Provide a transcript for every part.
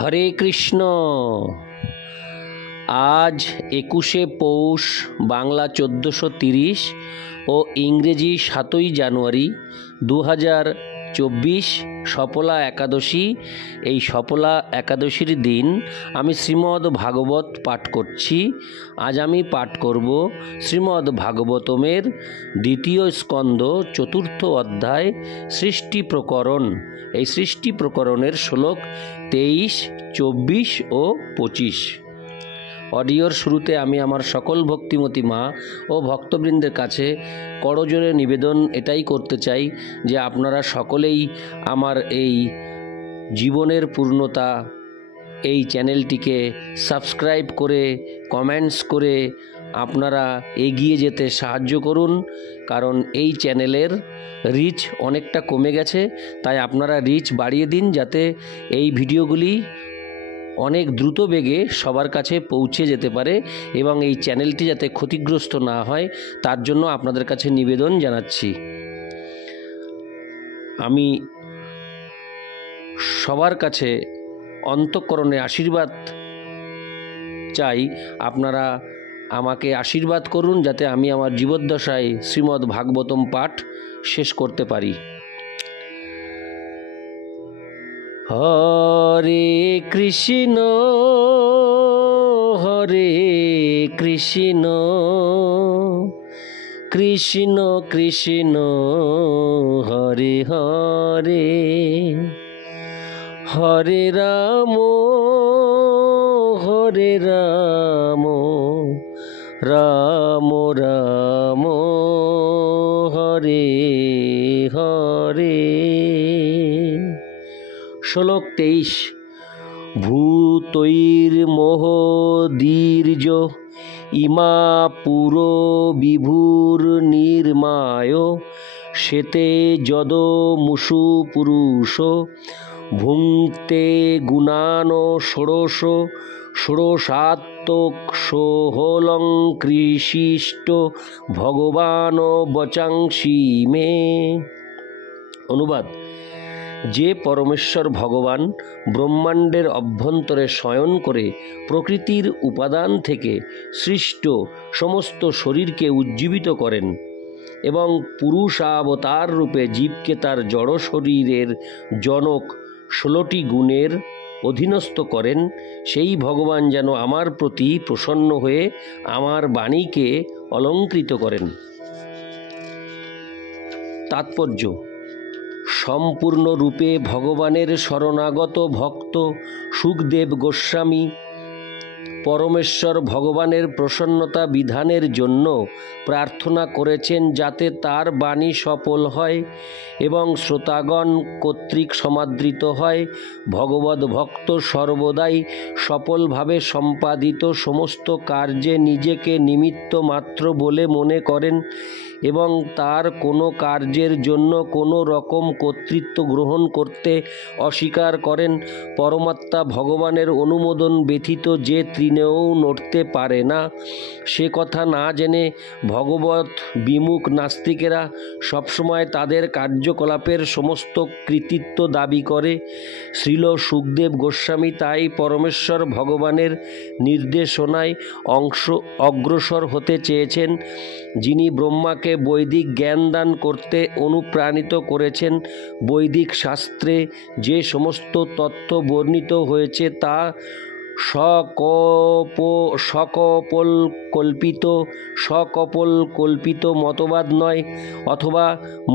হরে কৃষ্ণ। আজ 21শে পৌষ, বাংলা 1430 ও ইংরেজি 7ই জানুয়ারি 2024 সফলা একাদশী। এই সফলা একাদশীর দিন আমি শ্রীমদ্ ভাগবত পাঠ করছি। আজ আমি পাঠ করব শ্রীমদ্ ভাগবতমের 2য় স্কন্ধ 4র্থ অধ্যায় সৃষ্টি প্রকরণ। এই সৃষ্টি প্রকরণের শ্লোক 23, 24 ও 25। অডিওর শুরুতে আমি আমার সকল ভক্তিমতী মা ও ভক্তবৃন্দের কাছে করজোড়ে নিবেদন এটাই করতে চাই যে আপনারা সকলেই আমার এই জীবনের পূর্ণতা এই চ্যানেলটিকে সাবস্ক্রাইব করে কমেন্টস করে আপনারা এগিয়ে যেতে সাহায্য করুন, কারণ এই চ্যানেলের রিচ অনেকটা কমে গেছে। তাই আপনারা রিচ বাড়িয়ে দিন যাতে এই ভিডিওগুলি অনেক দ্রুত বেগে সবার কাছে পৌঁছে যেতে পারে এবং এই চ্যানেলটি যাতে ক্ষতিগ্রস্ত না হয় তার জন্য আপনাদের কাছে নিবেদন জানাচ্ছি। আমি সবার কাছে অন্তঃকরণে আশীর্বাদ চাই, আপনারা আমাকে আশীর্বাদ করুন যাতে আমি আমার জীবদ্দশায় শ্রীমদ্ ভাগবতম পাঠ শেষ করতে পারি। হরে কৃষ্ণ হরে কৃষ্ণ কৃষ্ণ কৃষ্ণ হরে হরে, হরে রাম হরে রাম রাম রাম হরে হরে। শ্লোক 23। ভূতৈর্মোহ দীর্য ইমা পুরো বিভুর নির্মায় শ্বেতে যদ মুষু পুরুষ ভুঙ্ক্তে গুণান ষোড়শ ষোড়শাত্মক সোহলং কৃষিষ্ট ভগবান বচাংসি মে। অনুবাদ: যে পরমেশ্বর ভগবান ব্রহ্মাণ্ডের অভ্যন্তরে শয়ন করে প্রকৃতির উপাদান থেকে সৃষ্ট সমস্ত শরীরকে উজ্জীবিত করেন এবং পুরুষাবতার রূপে জীবকে তার জড় শরীরের জনক 16টি গুণের অধীনস্থ করেন, সেই ভগবান যেন আমার প্রতি প্রসন্ন হয়ে আমার বাণীকে অলঙ্কৃত করেন। তাৎপর্য: সম্পূর্ণরূপে ভগবানের শরণাগত ভক্ত শুকদেব গোস্বামী পরমেশ্বর ভগবানের প্রসন্নতা বিধানের জন্য প্রার্থনা করেছেন যাতে তার বাণী সফল হয় এবং শ্রোতাগণ কর্তৃক সমাদৃত হয়। ভগবদ্ ভক্ত সর্বদাই সফলভাবে সম্পাদিত সমস্ত কার্যে নিজেকে নিমিত্ত মাত্র বলে মনে করেন এবং তার কোনো কার্যের জন্য কোনো রকম কর্তৃত্ব গ্রহণ করতে অস্বীকার করেন। পরমাত্মা ভগবানের অনুমোদন ব্যতীত যে তৃণেও নড়তে পারে না, সে কথা না জেনে ভগবৎ বিমুখ নাস্তিকেরা সবসময় তাদের কার্যকলাপের সমস্ত কৃতিত্ব দাবি করে। শ্রীল শুকদেব গোস্বামী তাই পরমেশ্বর ভগবানের নির্দেশনায় অগ্রসর হতে চেয়েছেন, যিনি ব্রহ্মাকে বৈদিক জ্ঞান দান করতে অনুপ্রাণিত করেছেন। বৈদিক শাস্ত্রে যে সমস্ত তথ্য বর্ণিত হয়েছে তা সকপল কল্পিত মতবাদ নয় অথবা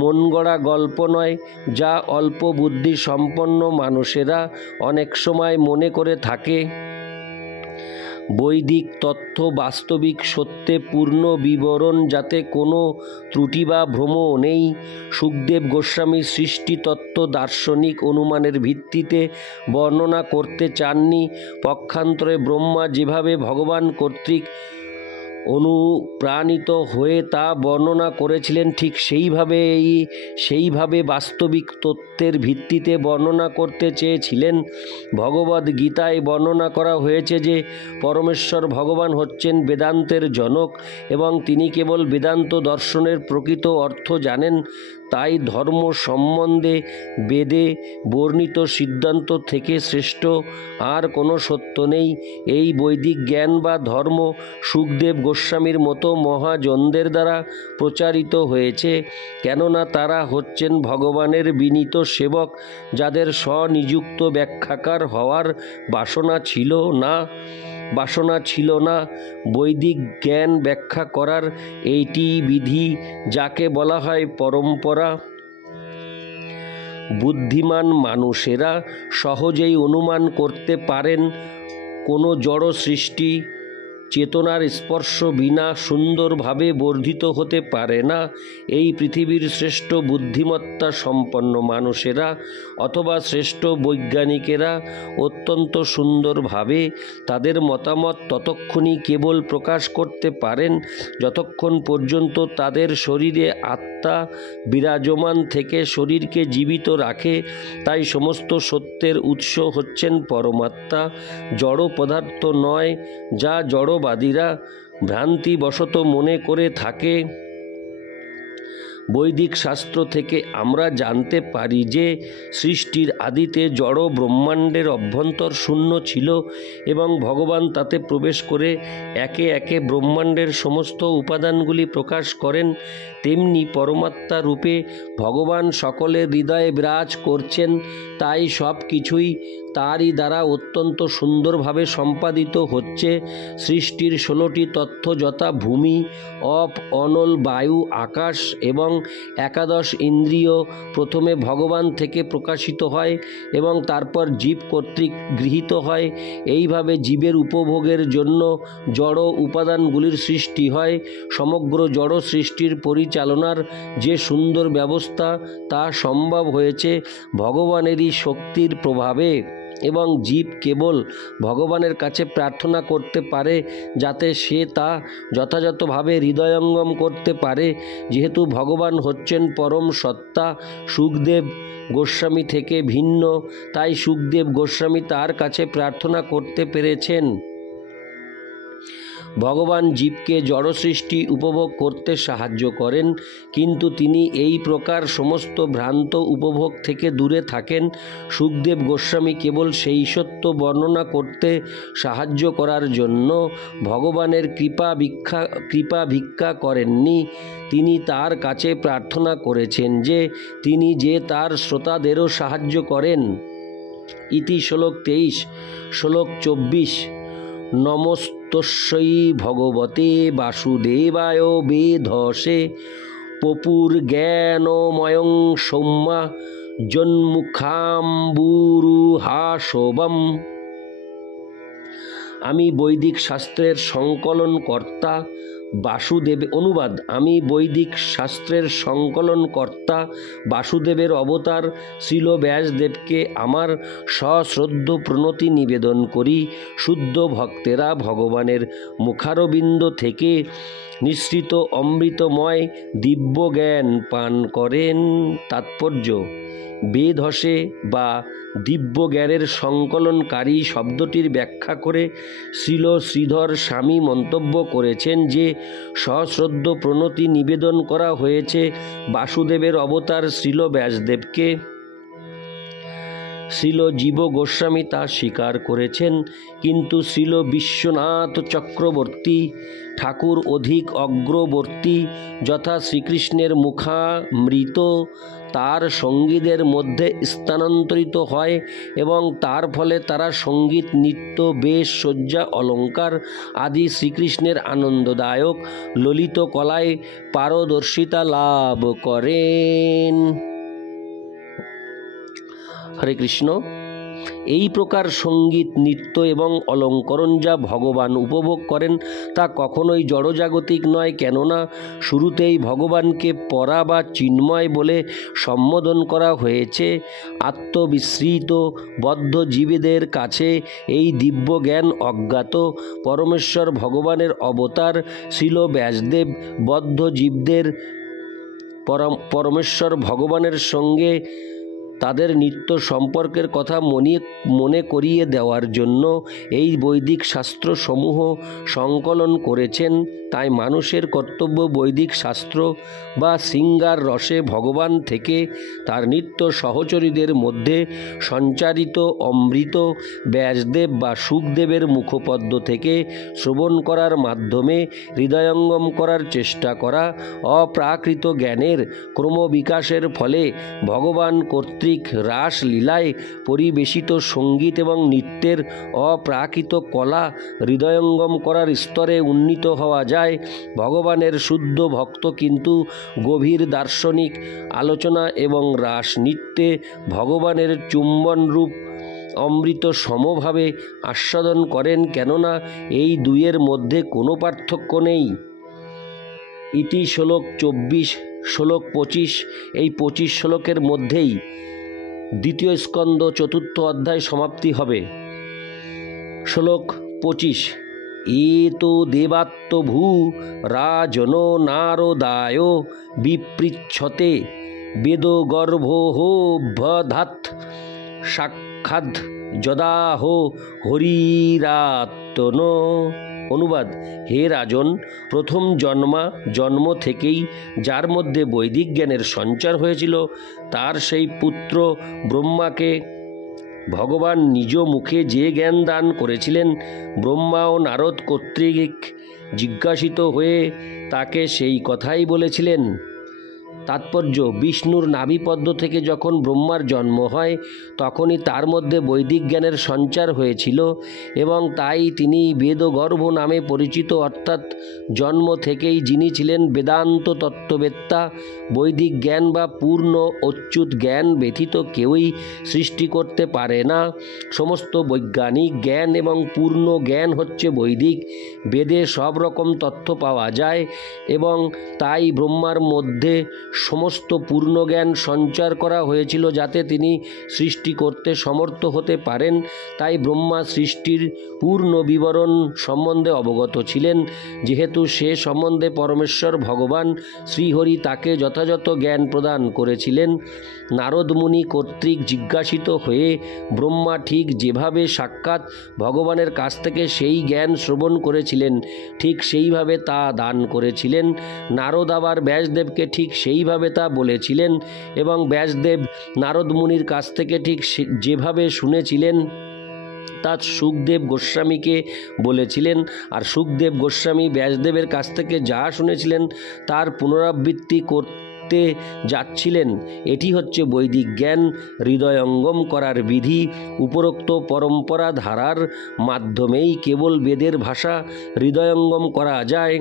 মনগড়া গল্প নয়, যা অল্প বুদ্ধি সম্পন্ন মানুষেরা অনেক সময় মনে করে থাকে। বৈদিক তথ্য বাস্তবিক সত্যে পূর্ণ বিবরণ, যাতে কোনো ত্রুটি বা ভ্রম নেই। শুকদেব গোস্বামী সৃষ্টি তত্ত্ব দার্শনিক অনুমানের ভিত্তিতে বর্ণনা করতে চাননি। পক্ষান্তরে ব্রহ্মা যেভাবে ভগবান কর্তৃক অনুপ্রাণিত হয়ে তা বর্ণনা করেছিলেন, ঠিক সেইভাবে বাস্তবিক তত্ত্বের ভিত্তিতে বর্ণনা করতে চেয়েছিলেন। ভগবদ্ গীতায় বর্ণনা করা হয়েছে যে পরমেশ্বর ভগবান হচ্ছেন বেদান্তের জনক এবং তিনি কেবল বেদান্ত দর্শনের প্রকৃত অর্থ জানেন। তাই ধর্ম সম্বন্ধে বেদে বর্ণিত সিদ্ধান্ত থেকে শ্রেষ্ঠ আর কোনো সত্য নেই। এই বৈদিক জ্ঞান বা ধর্ম শুকদেব গোস্বামীর মতো মহাজনদের দ্বারা প্রচারিত হয়েছে, কেননা তারা হচ্ছেন ভগবানের বিনীত সেবক, যাদের স্বনিযুক্ত ব্যাখ্যাকার হওয়ার বাসনা ছিল না। বৈদিক জ্ঞান ব্যাখ্যা করার এইটি বিধি, যাকে বলা হয় পরম্পরা। বুদ্ধিমান মানুষেরা সহজেই অনুমান করতে পারেন কোনো জড় সৃষ্টি চেতনার স্পর্শ বিনা সুন্দরভাবে বর্ধিত হতে পারে না। এই পৃথিবীর শ্রেষ্ঠ বুদ্ধিমত্তা সম্পন্ন মানুষেরা অথবা শ্রেষ্ঠ বৈজ্ঞানিকেরা অত্যন্ত সুন্দরভাবে তাদের মতামত ততক্ষণই কেবল প্রকাশ করতে পারেন যতক্ষণ পর্যন্ত তাদের শরীরে আত্মা বিরাজমান থেকে শরীরকে জীবিত রাখে। তাই সমস্ত সত্যের উৎস হচ্ছেন পরমাত্মা, জড় পদার্থ নয়, যা জড়বাদীরা ভ্রান্তিবশত মনে করে থাকে। বৈদিক শাস্ত্র থেকে আমরা জানতে পারি যে সৃষ্টির আদিতে জড় ব্রহ্মাণ্ডের অভ্যন্তর শূন্য ছিল এবং ভগবান তাতে প্রবেশ করে একে একে ব্রহ্মাণ্ডের সমস্ত উপাদানগুলি প্রকাশ করেন। তেমনি পরমাত্মা রূপে ভগবান সকলের হৃদয়ে বিরাজ করছেন। তাই সব কিছুই তারই দ্বারা অত্যন্ত সুন্দরভাবে সম্পাদিত হচ্ছে। সৃষ্টির 16টি তত্ত্ব যথা ভূমি, অপ, অনল, বায়ু, আকাশ এবং 11 ইন্দ্রিয় প্রথমে ভগবান থেকে প্রকাশিত হয় এবং তারপর জীব কর্তৃক গৃহীত হয়। এইভাবে জীবের উপভোগের জন্য জড় উপাদানগুলির সৃষ্টি হয়। সমগ্র জড় সৃষ্টির পরিচালনার যে সুন্দর ব্যবস্থা তা সম্ভব হয়েছে ভগবানেরই শক্তির প্রভাবে, এবং জীব কেবল ভগবানের কাছে প্রার্থনা করতে পারে যাতে সে তা যথাযথভাবে হৃদয়ঙ্গম করতে পারে। যেহেতু ভগবান হচ্ছেন পরম সত্তা, শুকদেব গোস্বামী থেকে ভিন্ন, তাই শুকদেব গোস্বামী তার কাছে প্রার্থনা করতে পেরেছেন। ভগবান জীবকে জড় সৃষ্টি উপভোগ করতে সাহায্য করেন, কিন্তু তিনি এই প্রকার সমস্ত ভ্রান্ত উপভোগ থেকে দূরে থাকেন। শুকদেব গোস্বামী কেবল সেই সত্য বর্ণনা করতে সাহায্য করার জন্য ভগবানের কৃপা ভিক্ষা করেননি। তিনি তার কাছে প্রার্থনা করেছেন যে তিনি তার শ্রোতাদেরও সাহায্য করেন। ইতি শ্লোক 23। শ্লোক 24। নমস্তস্যৈ ভগবতে বাসুদেবায় বেধসে পপুর জ্ঞানময়ং সৌম্যা জন্মুখাম্বুরুহাশোভম। আমি বৈদিক শাস্ত্রের সংকলনকর্তা বাসুদেবের অবতার শ্রীল ব্যাসদেবকে আমার সশ্রদ্ধ প্রণতি নিবেদন করি। শুদ্ধ ভক্তেরা ভগবানের মুখারবিন্দ থেকে নিঃসৃত অমৃতময় দিব্য জ্ঞান পান করেন। তাৎপর্য: বেধসে বা দিব্য জ্ঞানের সংকলনকারী শব্দটির ব্যাখ্যা করে শ্রীল শ্রীধর স্বামী মন্তব্য করেছেন যে সশ্রদ্ধ প্রণতি নিবেদন করা হয়েছে বাসুদেবের অবতার শ্রীল ব্যাসদেবকে। শ্রীল জীব গোস্বামী তা স্বীকার করেছেন, কিন্তু শ্রীল বিশ্বনাথ চক্রবর্তী ঠাকুর অধিক অগ্রবর্তী, যথা শ্রীকৃষ্ণের মুখামৃত তার সঙ্গীদের মধ্যে স্থানান্তরিত হয় এবং তার ফলে তারা সঙ্গীত, নৃত্য, বেশ, সজ্জা, অলঙ্কার আদি শ্রীকৃষ্ণের আনন্দদায়ক ললিত কলায় পারদর্শিতা লাভ করেন। হরে কৃষ্ণ। এই প্রকার সঙ্গীত, নৃত্য এবং অলঙ্করণ যা ভগবান উপভোগ করেন তা কখনোই জড়জাগতিক নয়, কেননা শুরুতেই ভগবানকে পরা বা চিন্ময় বলে সম্বোধন করা হয়েছে। আত্মবিস্মৃত বদ্ধ জীবদের কাছে এই দিব্য জ্ঞান অজ্ঞাত। পরমেশ্বর ভগবানের অবতার শ্রীল ব্যাসদেব বদ্ধ জীবদের পরমেশ্বর ভগবানের সঙ্গে তাদের নিত্য সম্পর্কের কথা মনে করিয়ে দেওয়ার জন্য এই বৈদিক শাস্ত্রসমূহ সংকলন করেছেন। তাই মানুষের কর্তব্য বৈদিক শাস্ত্র বা শৃঙ্গার রসে ভগবান থেকে তার নিত্য সহচরীদের মধ্যে সঞ্চারিত অমৃত ব্যাসদেব বা শুকদেবের মুখপদ্ম থেকে শ্রবণ করার মাধ্যমে হৃদয়ঙ্গম করার চেষ্টা করা। অপ্রাকৃত জ্ঞানের ক্রমবিকাশের ফলে ভগবান কর্তৃক রাসলীলায় পরিবেশিত সঙ্গীত এবং নৃত্যের অপ্রাকৃত কলা হৃদয়ঙ্গম করার স্তরে উন্নীত হওয়া যায়। ভগবানের শুদ্ধ ভক্ত কিন্তু গভীর দার্শনিক আলোচনা এবং রাস নৃত্যে ভগবানের চুম্বনরূপ অমৃত সমভাবে আস্বাদন করেন, কেননা এই দুইয়ের মধ্যে কোনো পার্থক্য নেই। ইতি শ্লোক 24, শ্লোক 25। এই 25 শ্লোকের মধ্যেই দ্বিতীয় স্কন্দ 4th অধ্যায় সমাপ্তি হবে। শ্লোক 25। এতো দেবাত্মভূ রাজনো নারদায় বিপৃচ্ছতে বেদগর্ভোভধাৎ সাক্ষাৎ যদাহ হরিরাত্মন। অনুবাদ: হে রাজন, প্রথম জন্ম থেকেই যার মধ্যে বৈদিক জ্ঞানের সঞ্চার হয়েছিল, তার সেই পুত্র ব্রহ্মাকে ভগবান নিজ মুখে যে জ্ঞান দান করেছিলেন, ব্রহ্মা ও নারদ কর্তৃক জিজ্ঞাসিত হয়ে তাকে সেই কথাই বলেছিলেন। তাৎপর্য: বিষ্ণুর নাভিপদ্ম থেকে যখন ব্রহ্মার জন্ম হয়, তখনই তার মধ্যে বৈদিক জ্ঞানের সঞ্চার হয়েছিল এবং তাই তিনি বেদগর্ভ নামে পরিচিত, অর্থাৎ জন্ম থেকেই যিনি ছিলেন বেদান্ত তত্ত্ববেত্তা। বৈদিক জ্ঞান বা পূর্ণ অচ্যুত জ্ঞান ব্যতীত কেউই সৃষ্টি করতে পারে না। সমস্ত বৈজ্ঞানিক জ্ঞান এবং পূর্ণ জ্ঞান হচ্ছে বৈদিক। বেদে সব রকম তথ্য পাওয়া যায় এবং তাই ব্রহ্মার মধ্যে সমস্ত পূর্ণ জ্ঞান সঞ্চার করা হয়েছিল যাতে তিনি সৃষ্টি করতে সমর্থ হতে পারেন। তাই ব্রহ্মা সৃষ্টির পূর্ণ বিবরণ সম্বন্ধে অবগত ছিলেন। যেহেতু সে সম্বন্ধে পরমেশ্বর ভগবান শ্রীহরি তাকে যথাযথ জ্ঞান প্রদান করেছিলেন, নারদ মুনি কর্তৃক জিজ্ঞাসিত হয়ে ব্রহ্মা ঠিক যেভাবে সাক্ষাৎ ভগবানের কাছ থেকে সেই জ্ঞান শ্রবণ করেছিলেন, ঠিক সেইভাবে তা দান করেছিলেন। নারদ আবার ব্যাসদেবকে ঠিক সেইভাবে তা বলেছিলেন এবং ব্যাসদেব নারদ মুনির কাছ থেকে ঠিক যেভাবে শুনেছিলেন তা সুখদেব গোস্বামীকে বলেছিলেন। আর সুখদেব গোস্বামী ব্যাসদেবের কাছ থেকে যা শুনেছিলেন তার পুনরাবৃত্তি করতে যাচ্ছিলেন। এটি হচ্ছে বৈদিক জ্ঞান হৃদয়ঙ্গম করার বিধি। উপরোক্ত পরম্পরা ধারার মাধ্যমেই কেবল বেদের ভাষা হৃদয়ঙ্গম করা যায়,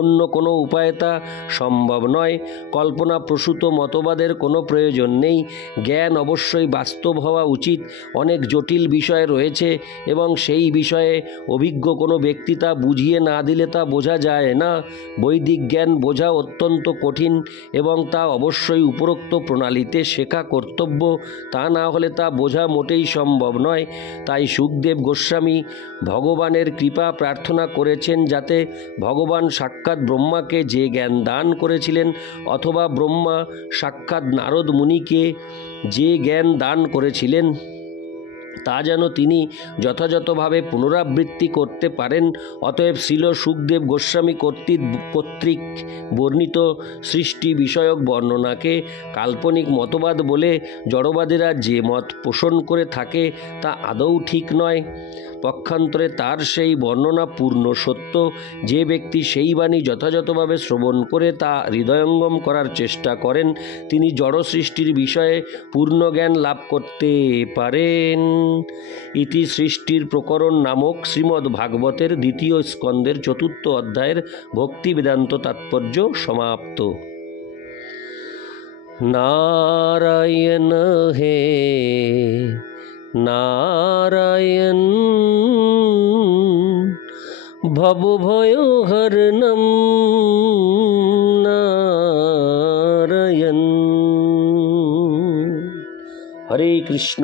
অন্য কোনো উপায়ে তা সম্ভব নয়। কল্পনাপ্রসূত মতবাদের কোনো প্রয়োজন নেই। জ্ঞান অবশ্যই বাস্তব হওয়া উচিত। অনেক জটিল বিষয় রয়েছে এবং সেই বিষয়ে অভিজ্ঞ কোনো ব্যক্তি তা বুঝিয়ে না দিলে তা বোঝা যায় না। বৈদিক জ্ঞান বোঝা অত্যন্ত কঠিন এবং তা অবশ্যই উপরোক্ত প্রণালীতে শেখা কর্তব্য। তা না হলে তা বোঝা মোটেই সম্ভব নয়। তাই সুখদেব গোস্বামী ভগবানের কৃপা প্রার্থনা করেছেন যাতে ভগবান সাক্ষাৎ ব্রহ্মাকে যে জ্ঞান দান করেছিলেন, অথবা ব্রহ্মা সাক্ষাৎ নারদ মুনিকে যে জ্ঞান দান করেছিলেন, তা যেন তিনি যথাযথভাবে পুনরাবৃত্তি করতে পারেন। অতএব শ্রীল সুখদেব গোস্বামী কর্তৃক বর্ণিত সৃষ্টি বিষয়ক বর্ণনাকে কাল্পনিক মতবাদ বলে জড়বাদীরা যে মত পোষণ করে থাকে তা আদৌ ঠিক নয়। পক্ষান্তরে তার সেই বর্ণনা পূর্ণ সত্য। যে ব্যক্তি সেই বাণী যথাযথভাবে শ্রবণ করে তা হৃদয়ঙ্গম করার চেষ্টা করেন, তিনি জড় সৃষ্টির বিষয়ে পূর্ণ জ্ঞান লাভ করতে পারেন। ইতি সৃষ্টির প্রকরণ নামক শ্রীমদ্ ভাগবতের 2য় স্কন্দের 4th অধ্যায়ের ভক্তি বেদান্ত তাৎপর্য সমাপ্ত। নারায়ণ হে নারায়ণ ভবভয়হরণম নারায়ণ। হরে কৃষ্ণ।